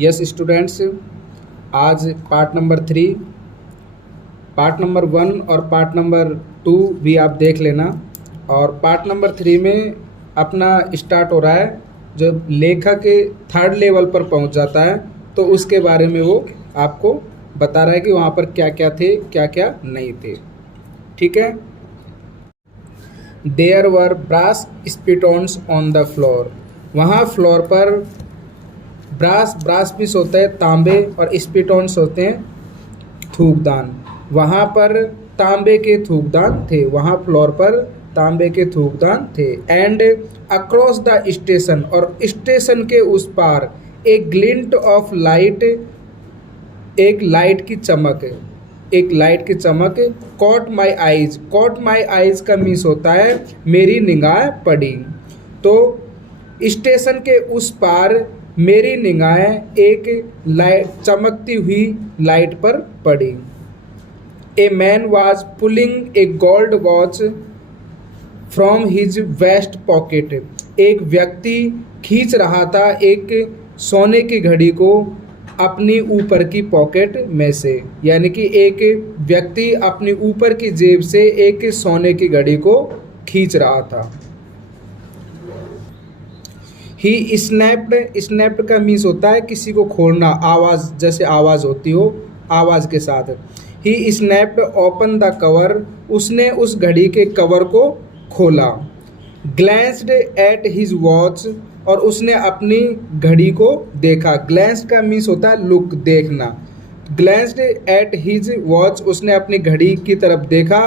Yes students, आज part number 1 और part number 2 भी आप देख लेना। और पार्ट नंबर 3 में अपना स्टार्ट हो रहा है, जब लेखक 3rd लेवल पर पहुंच जाता है तो उसके बारे में वो आपको बता रहा है कि वहाँ पर क्या क्या थे, क्या क्या नहीं थे। ठीक है। There were brass spittoons on the floor. वहाँ फ्लोर पर ब्रास पीस होता है तांबे, और स्पिटॉन्स होते हैं थूकदान। वहाँ पर तांबे के थूकदान थे, वहाँ फ्लोर पर तांबे के थूकदान थे। एंड अक्रॉस द स्टेशन, और स्टेशन के उस पार एक ग्लिंट ऑफ लाइट, एक लाइट की चमक कॉट माई आइज का मीन्स होता है मेरी निगाह पड़ी। तो स्टेशन के उस पार मेरी निगाहें एक चमकती हुई लाइट पर पड़ी। A man was pulling a gold watch from his vest pocket. एक व्यक्ति खींच रहा था एक सोने की घड़ी को अपनी ऊपर की पॉकेट में से, यानी कि एक व्यक्ति अपनी ऊपर की जेब से एक सोने की घड़ी को खींच रहा था। ही स्नैप्ड का मीन्स होता है किसी को खोलना, आवाज़, जैसे आवाज़ होती हो, आवाज़ के साथ। ही स्नैप्ड ओपन द कवर, उसने उस घड़ी के कवर को खोला। ग्लैंस्ड एट हिज वॉच, और उसने अपनी घड़ी को देखा। ग्लैंस्ड का मीन्स होता है लुक, देखना। ग्लैंस्ड एट हिज वॉच, उसने अपनी घड़ी की तरफ देखा।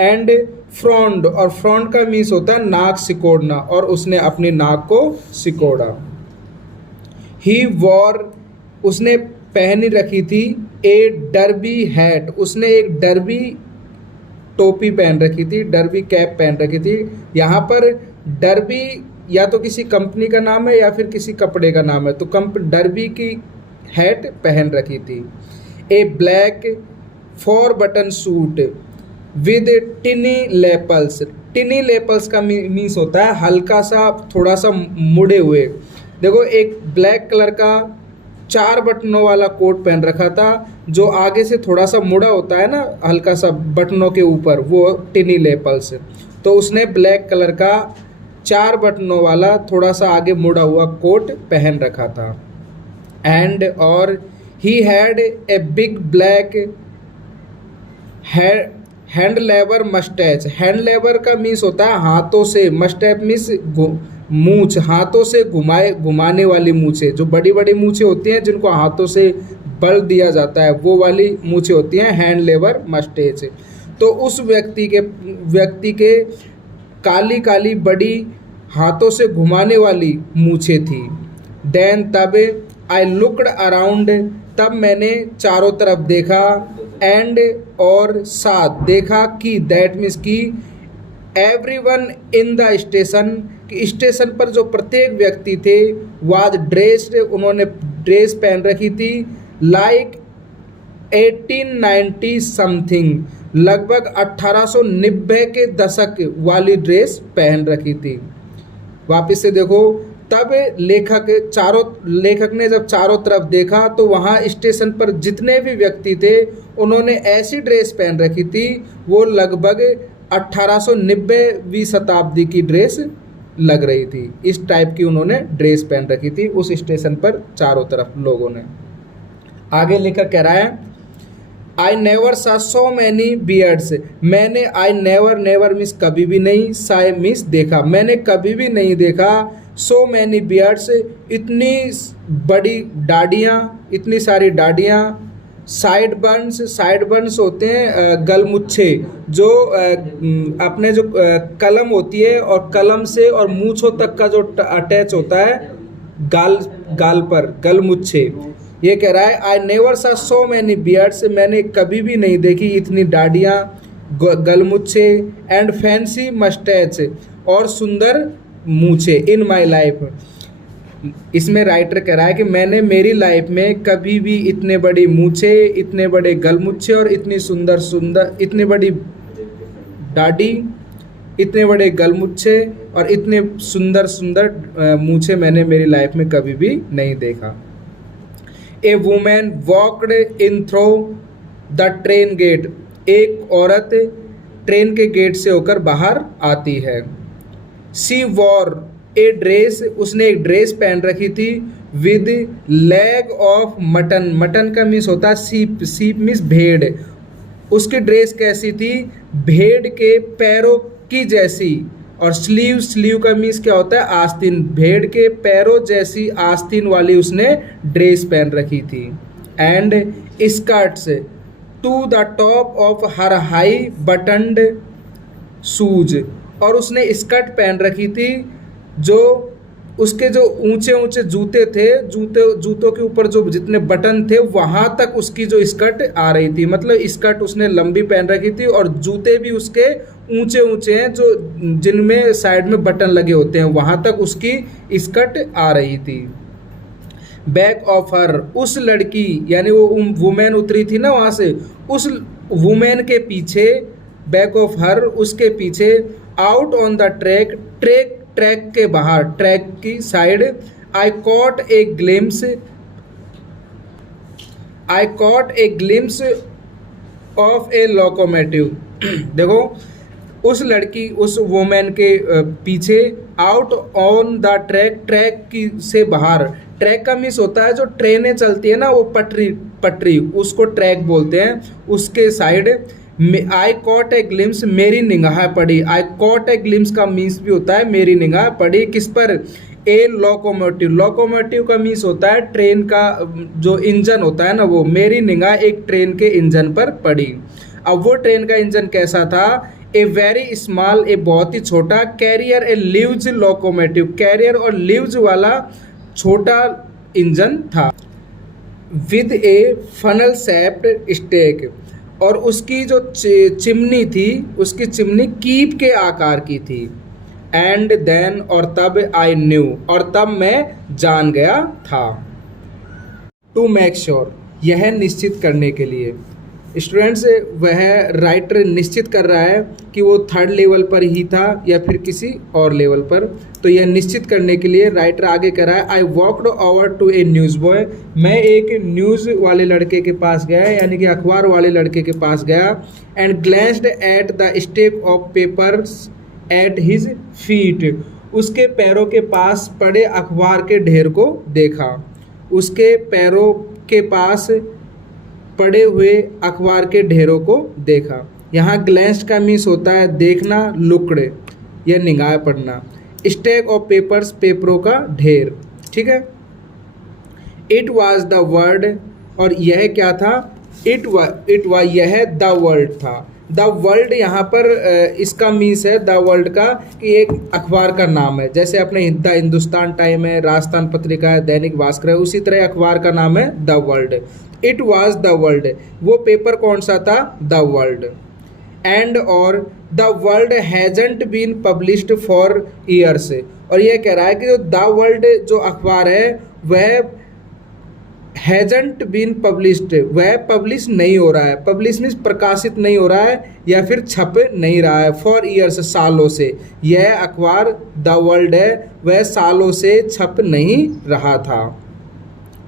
एंड फ्रॉन्ड, और फ्रॉन्ड का मीन्स होता है नाक सिकोड़ना, और उसने अपनी नाक को सिकोड़ा। ही वॉर, उसने पहनी रखी थी ए डर्बी हैट, उसने एक डर्बी टोपी पहन रखी थी, डर्बी कैप पहन रखी थी। यहाँ पर डर्बी या तो किसी कंपनी का नाम है या फिर किसी कपड़े का नाम है, तो डर्बी की हैट पहन रखी थी। A black 4 button suit with tiny lapels. Tiny lapels का मीन्स होता है हल्का सा, थोड़ा सा मुड़े हुए। देखो, एक ब्लैक कलर का 4 बटनों वाला कोट पहन रखा था, जो आगे से थोड़ा सा मुड़ा होता है ना, हल्का सा बटनों के ऊपर, वो टिनी लेपल्स। तो उसने ब्लैक कलर का 4 बटनों वाला थोड़ा सा आगे मुड़ा हुआ कोट पहन रखा था। एंड और he had a big black hand labour moustache. Hand labour का मीन्स होता है हाथों से, मस्टैच मीन्स मूछ, हाथों से घुमाने वाली मूछें, जो बड़ी बड़ी मूछें होती हैं जिनको हाथों से बल दिया जाता है, वो वाली मूछें होती हैं हैंड लेबर मस्टैच। तो उस व्यक्ति के काली काली बड़ी हाथों से घुमाने वाली मूछें थी। देन तब आई लुक्ड अराउंड, तब मैंने चारों तरफ देखा। एंड और साथ देखा कि दैट मीन्स की एवरीवन इन द स्टेशन, कि स्टेशन पर जो प्रत्येक व्यक्ति थे, वाज ड्रेस्ड, उन्होंने ड्रेस पहन रखी थी लाइक 1890 समथिंग, लगभग 1890 के दशक वाली ड्रेस पहन रखी थी। वापस से देखो, तब लेखक ने जब चारों तरफ देखा तो वहाँ स्टेशन पर जितने भी व्यक्ति थे उन्होंने ऐसी ड्रेस पहन रखी थी, वो लगभग 1890वीं शताब्दी की ड्रेस लग रही थी। इस टाइप की उन्होंने ड्रेस पहन रखी थी उस स्टेशन पर चारों तरफ लोगों ने। आगे लेखक कह रहा है आई नेवर सा सो मैनी बियर्ड्स। मैंने आई नेवर मीन्स कभी भी नहीं, साय मीन्स देखा, मैंने कभी भी नहीं देखा सो मैनी बियर्ड्स, इतनी बड़ी दाढ़ियाँ, इतनी सारी दाढ़ियाँ। साइड बर्न्स होते हैं गलमुच्छे, जो अपने जो कलम होती है और कलम से और मूंछों तक का जो अटैच होता है गाल पर, गलमुच्छे। ये कह रहा है आई नेवर सा सो मैनी बियर्ड्स, मैंने कभी भी नहीं देखी इतनी दाढ़ियाँ, गलमुच्छे। एंड फैंसी मस्टैच, और सुंदर मूछे इन माई लाइफ। इसमें राइटर कह रहा है कि मैंने मेरी लाइफ में कभी भी इतने बड़ी मूछे, इतने बड़े गलमुच्छे और इतनी सुंदर इतनी बड़ी दाढ़ी, इतने बड़े गलमुच्छे और इतने सुंदर मूछे मैंने मेरी लाइफ में कभी भी नहीं देखा। A women walked in through the train gate, एक औरत ट्रेन के गेट से होकर बाहर आती है। सी वॉर ए ड्रेस, उसने एक ड्रेस पहन रखी थी with leg of mutton, mutton का मीन्स होता है सीप, सीप मीन्स भेड़। उसकी ड्रेस कैसी थी? भेड़ के पैरों की जैसी। और स्लीव, स्लीव का मीन्स क्या होता है? आस्तीन, भेड़ के पैरों जैसी आस्तीन वाली उसने ड्रेस पहन रखी थी। And skirts to the top of her high buttoned shoes, और उसने स्कर्ट पहन रखी थी जो उसके जो ऊंचे ऊंचे जूते थे, जूतों के ऊपर जो जितने बटन थे वहाँ तक उसकी जो स्कर्ट आ रही थी। मतलब स्कर्ट उसने लंबी पहन रखी थी और जूते भी उसके ऊंचे ऊंचे हैं जो जिनमें साइड में बटन लगे होते हैं, वहाँ तक उसकी स्कर्ट आ रही थी। बैक ऑफ हर, उस लड़की यानी वो वुमेन उतरी थी ना वहाँ से, उस वुमेन के पीछे, बैक ऑफ हर उसके पीछे, out on the track, track के बाहर, ट्रैक की side, I caught a glimpse of a locomotive. देखो उस लड़की, उस वुमेन के पीछे, out on the track, track की से बाहर, ट्रैक का मीन्स होता है जो ट्रेनें चलती है ना वो पटरी उसको ट्रैक बोलते हैं, उसके side I caught a glimpse, मेरी निगाह पड़ी। आई कॉट ए ग्लिम्स का मीन्स भी होता है मेरी निगाह पड़ी, किस पर? ए लोकोमोटिव, लोकोमोटिव का मीन्स होता है ट्रेन का जो इंजन होता है ना वो, मेरी निगाह एक ट्रेन के इंजन पर पड़ी। अब वो ट्रेन का इंजन कैसा था? ए वेरी स्मॉल, ए बहुत ही छोटा, carrier a leaves locomotive, carrier और लीव्स वाला छोटा इंजन था। With a funnel shaped stack, और उसकी जो चिमनी थी, उसकी चिमनी कीप के आकार की थी। एंड देन, और तब, आई न्यू, और तब मैं जान गया था। टू मेक श्योर, यह निश्चित करने के लिए। स्टूडेंट्स, वह राइटर निश्चित कर रहा है कि वो थर्ड लेवल पर ही था या फिर किसी और लेवल पर, तो यह निश्चित करने के लिए राइटर आगे कह रहा है, I walked over to a news boy, मैं एक न्यूज़ वाले लड़के के पास गया, यानी कि अखबार वाले लड़के के पास गया। And glanced at the stack of papers at his feet, उसके पैरों के पास पड़े अखबार के ढेर को देखा, उसके पैरों के पास पड़े हुए अखबार के ढेरों को देखा। यहाँ ग्लैंस्ड का मीन्स होता है देखना, लुक्ड या निगाह पड़ना। स्टैक ऑफ पेपर्स, पेपरों का ढेर, ठीक है। इट वाज द वर्ल्ड, और यह क्या था? इट वाज, यह द वर्ल्ड था। द वर्ल्ड यहाँ पर इसका मीन्स है द वर्ल्ड का कि एक अखबार का नाम है, जैसे अपने द हिंदुस्तान टाइम है, राजस्थान पत्रिका है, दैनिक भास्कर है, उसी तरह अखबार का नाम है the world. It was the world, वो पेपर कौन सा था? The world. एंड और the world hasn't been published for years, और ये कह रहा है कि जो द वर्ल्ड जो अखबार है वह हैजंट बीन पब्लिश्ड, वह पब्लिश नहीं हो रहा है। पब्लिश मीन्स प्रकाशित नहीं हो रहा है या फिर छप नहीं रहा है। फॉर ईयर्स, सालों से, यह अखबार द वर्ल्ड है वह सालों से छप नहीं रहा था।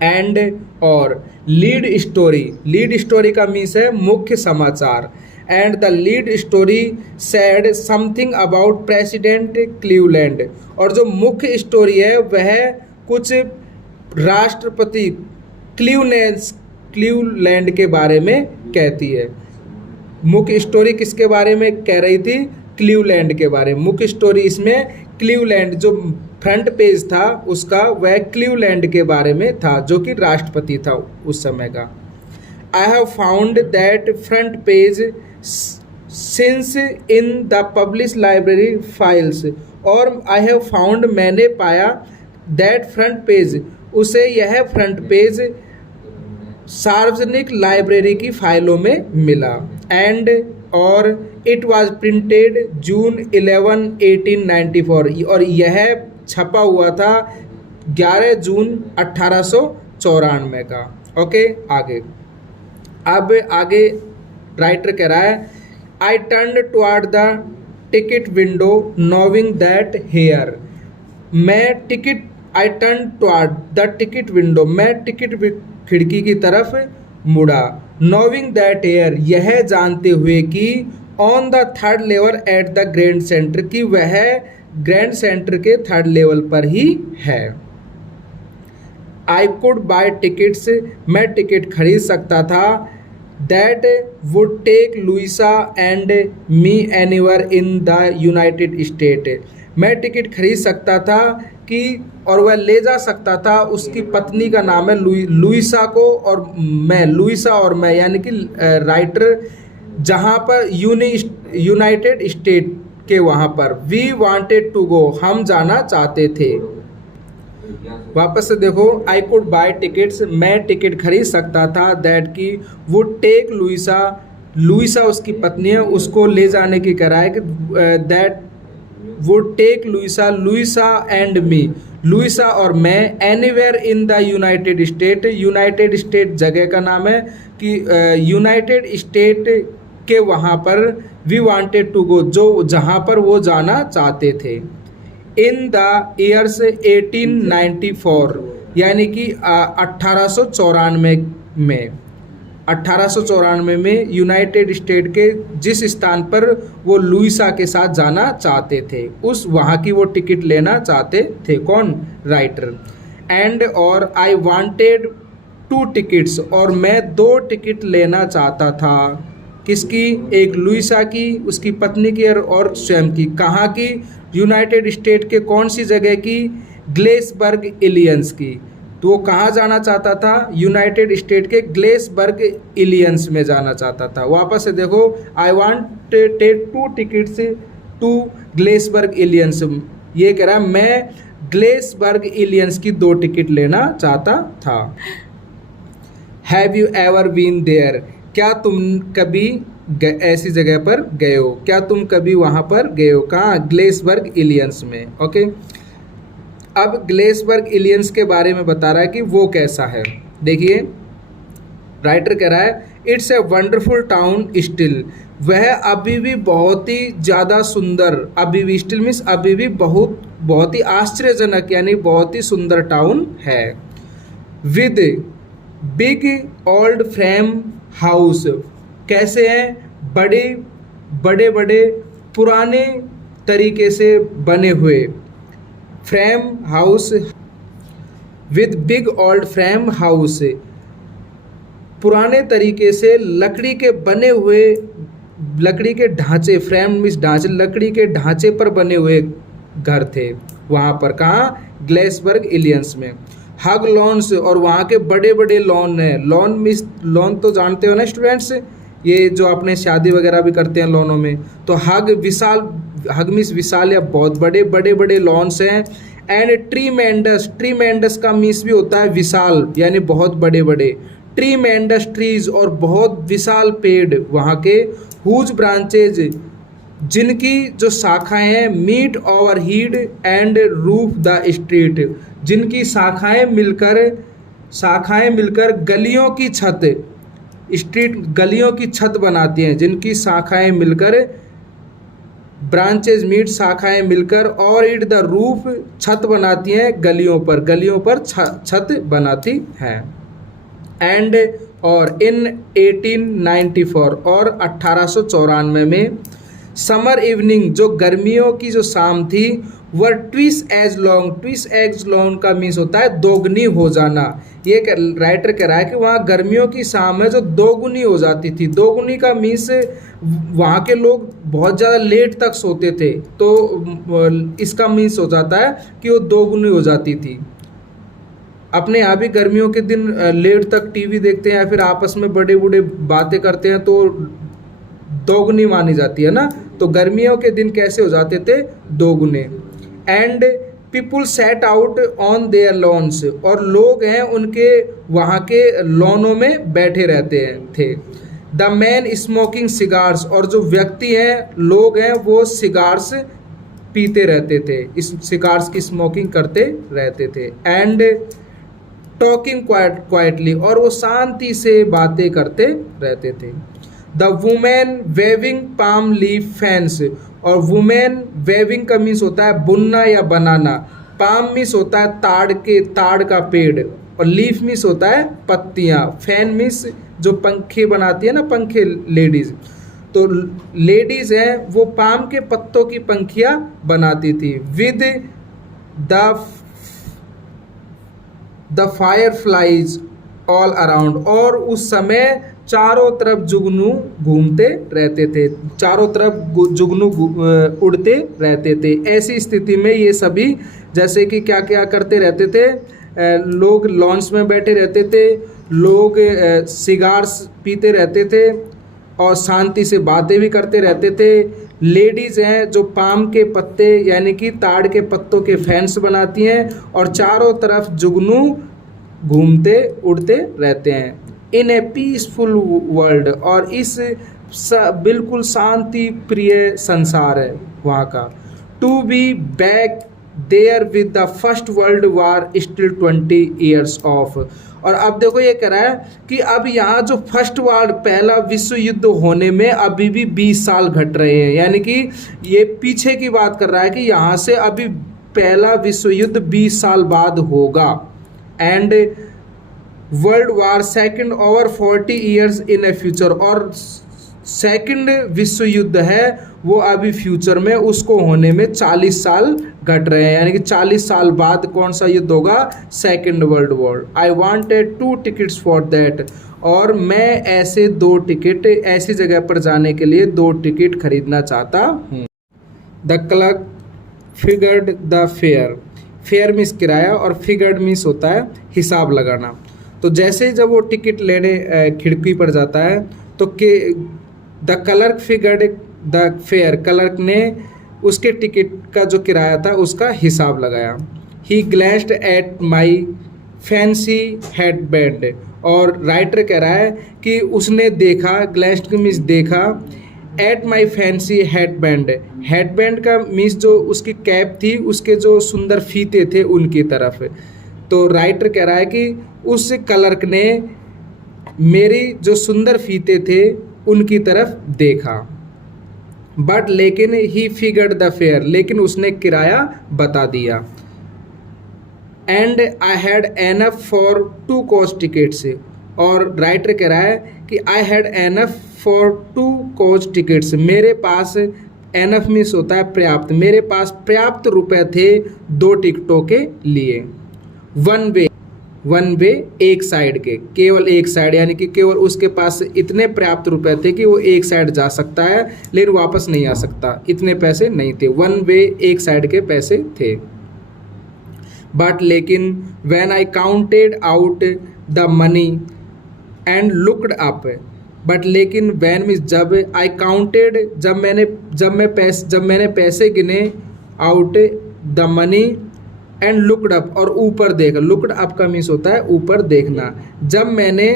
एंड और लीड स्टोरी, लीड स्टोरी का मीन्स है मुख्य समाचार। And the lead story sad something about president Cleveland, और जो मुख्य स्टोरी है वह कुछ राष्ट्रपति क्लीवलैंड के बारे में कहती है। मुख्य स्टोरी किसके बारे में कह रही थी? क्लीवलैंड के बारे में। मुख्य स्टोरी इसमें क्लीवलैंड, जो फ्रंट पेज था उसका, वह क्लीवलैंड के बारे में था जो कि राष्ट्रपति था उस समय का। I have found that front page since in the publish library files, और आई हैव फाउंड, मैंने पाया, दैट फ्रंट पेज, उसे यह फ्रंट पेज सार्वजनिक लाइब्रेरी की फाइलों में मिला। एंड और इट वाज प्रिंटेड जून 11, 1894, और यह छपा हुआ था 11 जून 1894 का। ओके, आगे, अब आगे राइटर कह रहा है, I turn toward the ticket window knowing that here, मैं ticket I turn toward the ticket window, मैं टिकट खिड़की की तरफ मुड़ा। नोविंग दैट एयर, यह जानते हुए कि on the third level at the Grand Centre, कि वह ग्रैंड सेंटर के थर्ड लेवल पर ही है। आई कुड बाय टिकट्स, मैं टिकट खरीद सकता था। That would take Luisa and me anywhere in the United State, मैं टिकट खरीद सकता था कि और वह ले जा सकता था, उसकी पत्नी का नाम है लुइसा को, और मैं, लुइसा और मैं, यानी कि राइटर जहाँ पर यूनाइटेड स्टेट के वहाँ पर। वी वांटेड टू गो, हम जाना चाहते थे। वापस से देखो, आई कुड बाय टिकट्स, मैं टिकट खरीद सकता था। दैट की वुड टेक लुइसा, लुइसा उसकी पत्नी है, उसको ले जाने की कराए कि that would take Luisa, Luisa and me, Luisa और मैं, anywhere in the United State, United State जगह का नाम है कि यूनाइटेड स्टेट के वहाँ पर। वी वांटेड टू गो, जो जहाँ पर वो जाना चाहते थे। इन द ईयर्स 1894, यानी कि 1894 में यूनाइटेड स्टेट के जिस स्थान पर वो लुइसा के साथ जाना चाहते थे, उस वहाँ की वो टिकट लेना चाहते थे। कौन? राइटर। एंड और आई वांटेड 2 टिकट्स, और मैं 2 टिकट लेना चाहता था। किसकी? एक लुइसा की, उसकी पत्नी की, और स्वयं की। कहाँ की? यूनाइटेड स्टेट के कौन सी जगह की? ग्लेसबर्ग इलियंस की। तो वो कहाँ जाना चाहता था? यूनाइटेड स्टेट के ग्लेसबर्ग इलियंस में जाना चाहता था। वापस से देखो, I wanted 2 tickets to Galesburg Illinois, ये कह रहा है मैं ग्लेसबर्ग इलियंस की 2 टिकट लेना चाहता था। Have you ever been there, क्या तुम कभी ऐसी जगह पर गए हो? क्या तुम कभी वहाँ पर गए हो? कहाँ? ग्लेसबर्ग इलियंस में। ओके, अब ग्लेसबर्ग इलियंस के बारे में बता रहा है कि वो कैसा है। देखिए, राइटर कह रहा है it's a wonderful town still, वह अभी भी बहुत ही ज़्यादा सुंदर, अभी भी, स्टिल मीन्स अभी भी बहुत ही आश्चर्यजनक, यानी बहुत ही सुंदर टाउन है। With big old frame house, कैसे हैं? बड़े बड़े पुराने तरीके से बने हुए। Frame house, with big old frame house, पुराने तरीके से लकड़ी के बने हुए, लकड़ी के ढांचे, फ्रेम मीन्स ढांचे, लकड़ी के ढांचे पर बने हुए घर थे वहाँ पर। कहाँ? ग्लेसबर्ग इलियंस में। हग लॉन्स, और वहाँ के बड़े बड़े लॉन हैं। लॉन मीन्स, लॉन तो जानते हो ना स्टूडेंट्स, ये जो अपने शादी वगैरह भी करते हैं लॉनों में। तो हग विशाल, हग मीन्स विशाल या बहुत बड़े लॉन्स हैं। एंड ट्रीमेंडस, ट्रीमेंडस का मीन्स भी होता है विशाल, यानी बहुत बड़े बड़े। ट्रीमेंडस ट्रीज, और बहुत विशाल पेड़ वहाँ के। हुज ब्रांचेज, जिनकी जो शाखाएं हैं, meet overhead and roof the street, जिनकी शाखाएं मिलकर गलियों की छत, स्ट्रीट गलियों की छत बनाती हैं, जिनकी शाखाएं मिलकर, ब्रांचेज मीट शाखाएं मिलकर, और इट द रूफ छत बनाती हैं गलियों पर छत बनाती हैं। एंड और इन 1894, और 1894 में, समर इवनिंग, जो गर्मियों की जो शाम थी, वर ट्विस एज लॉन्ग का मीन्स होता है दोगुनी हो जाना। ये राइटर कह रहा है कि वहाँ गर्मियों की शाम है जो दोगुनी हो जाती थी। दोगुनी का मीन्स वहाँ के लोग बहुत ज़्यादा लेट तक सोते थे, तो इसका मीन्स हो जाता है कि वो दोगुनी हो जाती थी। अपने यहाँ भी गर्मियों के दिन लेट तक टीवी देखते हैं या फिर आपस में बड़े बूढ़े बातें करते हैं, तो दोगुनी मानी जाती है ना। तो गर्मियों के दिन कैसे हो जाते थे? दोगुने। And people set out on their lawns, और लोग हैं उनके वहाँ के लॉनों में बैठे रहते थे। द मैन स्मोकिंग सिगार्स, और जो व्यक्ति हैं, लोग हैं, वो सिगार्स पीते रहते थे, इस सिगार्स की स्मोकिंग करते रहते थे। एंड टॉकिंग क्वाइटली, और वो शांति से बातें करते रहते थे। The women waving palm leaf fans, और वुमेन वेविंग का मीन्स होता है बुनना या बनाना। पाम मीन्स होता है ताड़ का पेड़, और लीफ मीन्स होता है पत्तियां। फैन मीन्स जो पंखे बनाती है ना, पंखे लेडीज, तो लेडीज है वो पाम के पत्तों की पंखियां बनाती थी। With the fire flies all around, और उस समय चारों तरफ जुगनू घूमते रहते थे, चारों तरफ जुगनू उड़ते रहते थे। ऐसी स्थिति में ये सभी जैसे कि क्या क्या करते रहते थे, लोग लॉन्च में बैठे रहते थे, लोग सिगार्स पीते रहते थे और शांति से बातें भी करते रहते थे। लेडीज़ हैं जो पाम के पत्ते यानी कि ताड़ के पत्तों के फैंस बनाती हैं और चारों तरफ जुगनू घूमते उड़ते रहते हैं। इन ए पीसफुल वर्ल्ड, और इस बिल्कुल शांति प्रिय संसार है वहाँ का। To be back there with the First World War still 20 years off. और अब देखो ये कह रहा है कि अब यहाँ जो फर्स्ट वार पहला विश्व युद्ध होने में अभी भी 20 साल घट रहे हैं, यानी कि ये पीछे की बात कर रहा है कि यहाँ से अभी पहला विश्व युद्ध 20 साल बाद होगा। And world war second over 40 years in A future, और सेकंड विश्व युद्ध है वो अभी फ्यूचर में उसको होने में 40 साल घट रहे हैं, यानी कि 40 साल बाद कौन सा युद्ध होगा, second world war. I wanted 2 tickets for that, और मैं ऐसे 2 टिकट ऐसी जगह पर जाने के लिए 2 टिकट खरीदना चाहता हूँ। The clerk figured the fair, fair means किराया और फिगर्ड मीन्स होता है हिसाब लगाना। तो जैसे जब वो टिकट लेने खिड़की पर जाता है तो the clerk figured the fair, clerk ने उसके टिकट का जो किराया था उसका हिसाब लगाया। ही glanced at my fancy headband, और राइटर कह रहा है कि उसने देखा, ग्लैंस्ड मीन्स देखा, at my fancy headband, headband का मीन्स जो उसकी कैप थी उसके जो सुंदर फीते थे उनकी तरफ। तो राइटर कह रहा है कि उस क्लर्क ने मेरी जो सुंदर फीते थे उनकी तरफ देखा। बट लेकिन ही फिगर्ड द फेयर, लेकिन उसने किराया बता दिया। And I had enough for 2 coach tickets, और राइटर कह रहा है कि I had enough for 2 coach tickets, मेरे पास एनफ मीन्स होता है पर्याप्त, मेरे पास पर्याप्त रुपए थे 2 टिकटों के लिए। वन वे एक साइड के, केवल एक साइड, यानी कि केवल उसके पास इतने पर्याप्त रुपए थे कि वो एक साइड जा सकता है लेकिन वापस नहीं आ सकता, इतने पैसे नहीं थे, 1 वे एक साइड के पैसे थे। बट लेकिन when I counted out the money and looked up, but लेकिन व्हेन मीन्स जब, आई काउंटेड जब मैंने पैसे गिने, out the money and looked up, और ऊपर देखा, लुक्ड अप का मीन्स होता है ऊपर देखना। जब मैंने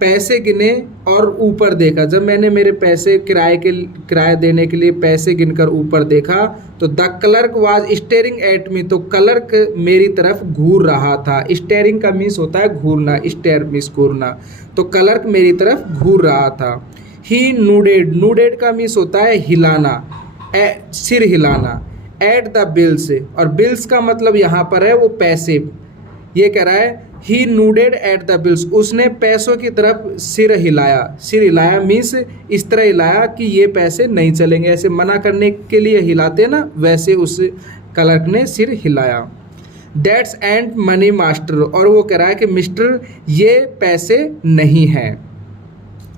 पैसे गिने और ऊपर देखा, जब मैंने मेरे पैसे किराया देने के लिए पैसे गिनकर ऊपर देखा, तो the clerk was staring at me, तो क्लर्क मेरी तरफ घूर रहा था। स्टेरिंग का मीन्स होता है घूरना, स्टेयर मीन्स घूरना, तो क्लर्क मेरी तरफ घूर रहा था। ही नूडेड, नूडेड का मीन्स होता है हिलाना, सिर हिलाना। एट द बिल्स, और बिल्स का मतलब यहाँ पर है वो पैसे। ये कह रहा है ही नूडेड एट द बिल्स, उसने पैसों की तरफ सिर हिलाया। सिर हिलाया मीन्स इस तरह हिलाया कि ये पैसे नहीं चलेंगे, ऐसे मना करने के लिए हिलाते ना, वैसे उस क्लर्क ने सिर हिलाया। दैट्स एंड मनी मास्टर, और वो कह रहा है कि मिस्टर ये पैसे नहीं हैं।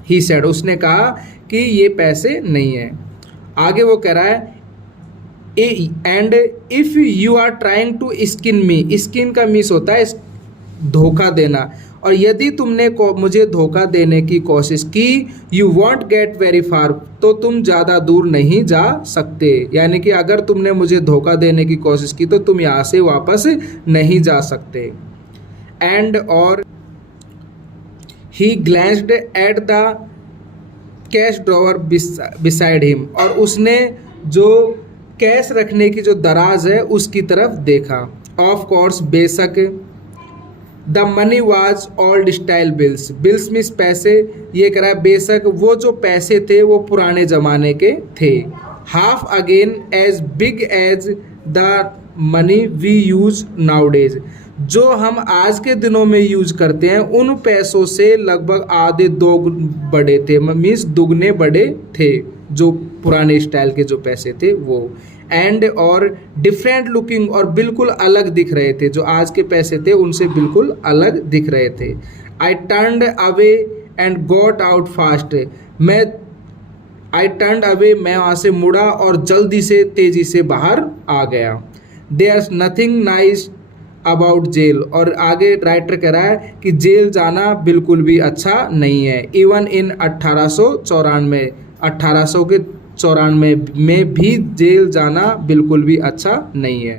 ही सेड, उसने कहा कि ये पैसे नहीं हैं। आगे वो कह रहा है and if you are trying to skin me, skin का मीन्स होता है धोखा देना, और यदि तुमने मुझे धोखा देने की कोशिश की, you want get very far, तो तुम ज़्यादा दूर नहीं जा सकते, यानी कि अगर तुमने मुझे धोखा देने की कोशिश की तो तुम यहाँ से वापस नहीं जा सकते। एंड और he glanced at the cash drawer beside him, और उसने जो कैश रखने की जो दराज है उसकी तरफ देखा। ऑफ कोर्स, बेशक, the money was old style bills, bills means पैसे, ये कह रहा है बेशक वो जो पैसे थे वो पुराने ज़माने के थे। Half again as big as the money we use nowadays, जो हम आज के दिनों में यूज करते हैं उन पैसों से लगभग आधे दो बड़े थे, मीन्स दुगने बड़े थे जो पुराने स्टाइल के जो पैसे थे वो। एंड और डिफरेंट लुकिंग, और बिल्कुल अलग दिख रहे थे, जो आज के पैसे थे उनसे बिल्कुल अलग दिख रहे थे। I turned away and got out fast, I turned away, मैं वहाँ से मुड़ा और जल्दी से तेज़ी से बाहर आ गया। There is nothing nice about jail, और आगे राइटर कह रहा है कि जेल जाना बिल्कुल भी अच्छा नहीं है। इवन इन 1894, 1894 में भी जेल जाना बिल्कुल भी अच्छा नहीं है।